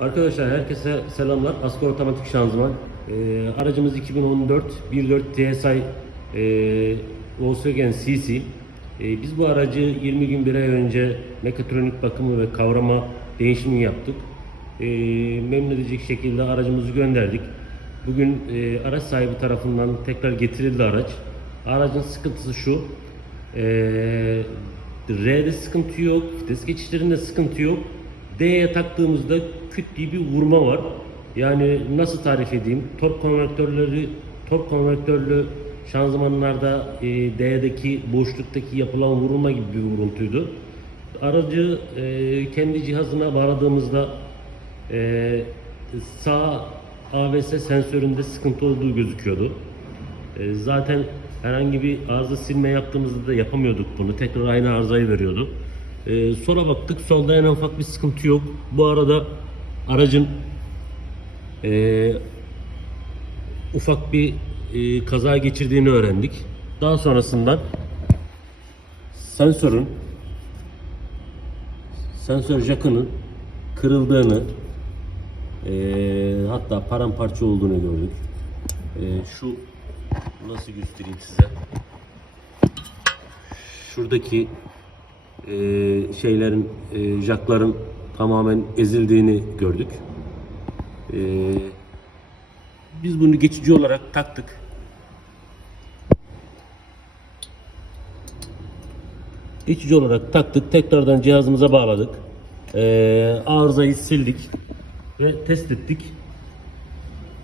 Arkadaşlar herkese selamlar. Asko Otomatik Şanzıman. Ee, aracımız 2014 1.4 TSI e, Volkswagen CC. Ee, biz bu aracı 20 gün bir ay önce mekatronik bakımı ve kavrama değişimi yaptık. Ee, memnun edecek şekilde aracımızı gönderdik. Bugün e, araç sahibi tarafından tekrar getirildi araç. Aracın sıkıntısı şu. Ee, R'de sıkıntı yok, vites geçişlerinde sıkıntı yok. D'ye taktığımızda küt diye bir vurma var. Yani nasıl tarif edeyim? Tork konvektörleri, tork konvektörlü şanzımanlarda e, D'deki boşluktaki yapılan vurma gibi bir vuruntuydu. Aracı e, kendi cihazına bağladığımızda e, sağ ABS sensöründe sıkıntı olduğu gözüküyordu. E, Zaten herhangi bir arıza silme yaptığımızda da yapamıyorduk bunu. Tekrar aynı arızayı veriyordu. E, sonra baktık solda en ufak bir sıkıntı yok. Bu arada aracın e, ufak bir e, kaza geçirdiğini öğrendik. Daha sonrasında sensörün sensör jakının kırıldığını e, hatta paramparça olduğunu gördük. E, şu nasıl göstereyim size? Şuradaki e, şeylerin, e, jakların tamamen ezildiğini gördük. E, biz bunu geçici olarak taktık. Geçici olarak taktık. Tekrardan cihazımıza bağladık. E, arızayı sildik ve test ettik.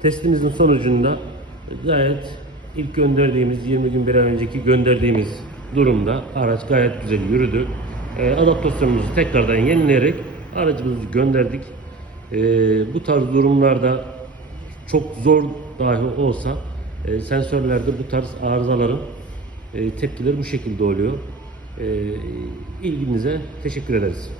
Testimizin sonucunda gayet ilk gönderdiğimiz 20 gün bir önceki gönderdiğimiz durumda araç gayet güzel yürüdü. E, adaptasyonumuzu tekrardan yenileyerek aracımızı gönderdik. E, bu tarz durumlarda çok zor dahi olsa e, sensörlerde bu tarz arızaların e, tepkileri bu şekilde oluyor. E, ilginize teşekkür ederiz.